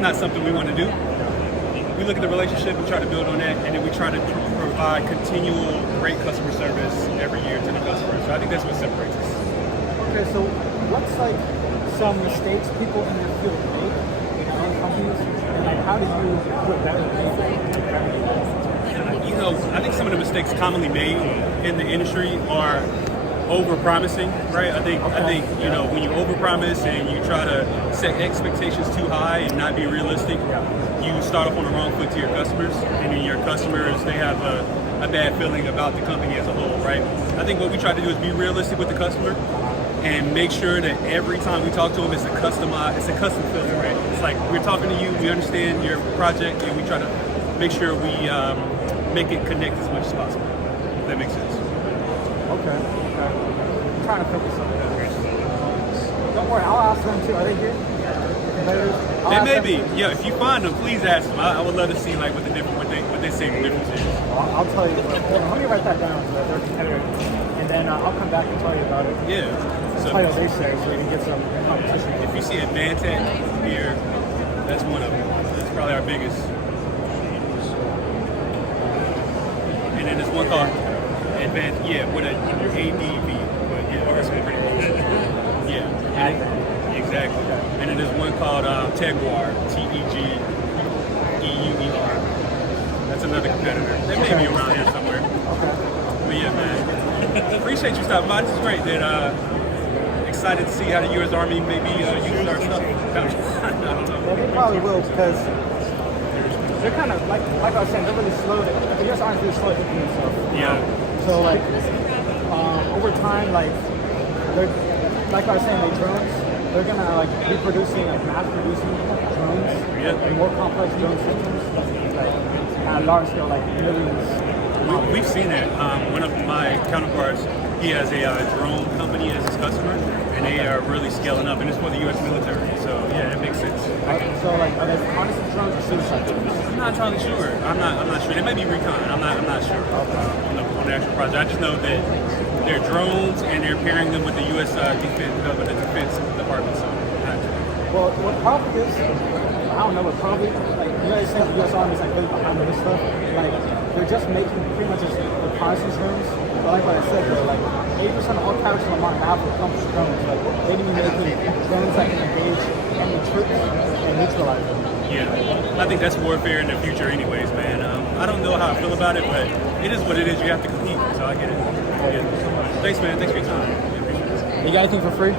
not something we want to do. We look at the relationship, we try to build on that, and then we try to provide continual great customer service every year to the customers. So I think that's what separates us. Okay, so what's like some mistakes people in your field make, companies, and like how do you put better people? You know, I think some of the mistakes commonly made in the industry are over-promising, right? I think you know, when you over-promise and you try to set expectations too high and not be realistic, you start off on the wrong foot to your customers, and then your customers, they have a bad feeling about the company as a whole, right? I think what we try to do is be realistic with the customer and make sure that every time we talk to them, it's a custom feeling, right? It's like we're talking to you, we understand your project, and we try to make sure we make it connect as much as possible. If that makes sense. Okay. I'm trying to focus on that. Don't worry, I'll ask them too. Are they here? They may be. Yeah, if you find them, please ask them. I would love to see like what they say the difference is. I'll tell you. Let me write that down so that they're competitors, and then I'll come back and tell you about it. Yeah. So tell you what they say so you can get some competition. If you see Advantech here, that's one of them. That's probably our biggest. And then there's one called with an ADV. But yeah, that's pretty cool. Yeah. Exactly. And then there's one called Teguar, Tegueur. That's another competitor. They may be around here somewhere. But yeah, man. Appreciate you stopping by. This is great. Excited to see how the U.S. Army maybe uses our stuff. I don't know. Well, they probably will because they're kind of, like I was saying, they're really slow. The U.S. Army's really slow at implementing stuff. Yeah. So, like, over time, like I was saying, like drones, they're gonna like be producing, like mass producing drones, and more complex drone systems, like at a large scale, like millions. We've seen that. One of my counterparts, he has a drone company as his customer, and they are really scaling up, and it's for the U.S. military. So yeah, it makes sense. So like, are they harnessing drones or suicide drones? I'm not entirely sure. I'm not sure. They may be recon. I'm not sure on the actual project. I just know that they're drones, and they're pairing them with the U.S. Defense Department. So, well, what probably is, I don't know what probably, like, you guys said the U.S. Army is like really behind this stuff. Like, they're just making pretty much just reconnaissance drones. But like what I said, though, like 80% of all tactics on the market have accomplished drones. Like, they need to be making drones that can engage enemy troops and neutralize them. Yeah, I think that's warfare in the future, anyways, man. I don't know how I feel about it, but it is what it is. You have to compete, so I get it. Yeah. Thanks, man. Thanks for your time. You got anything for free?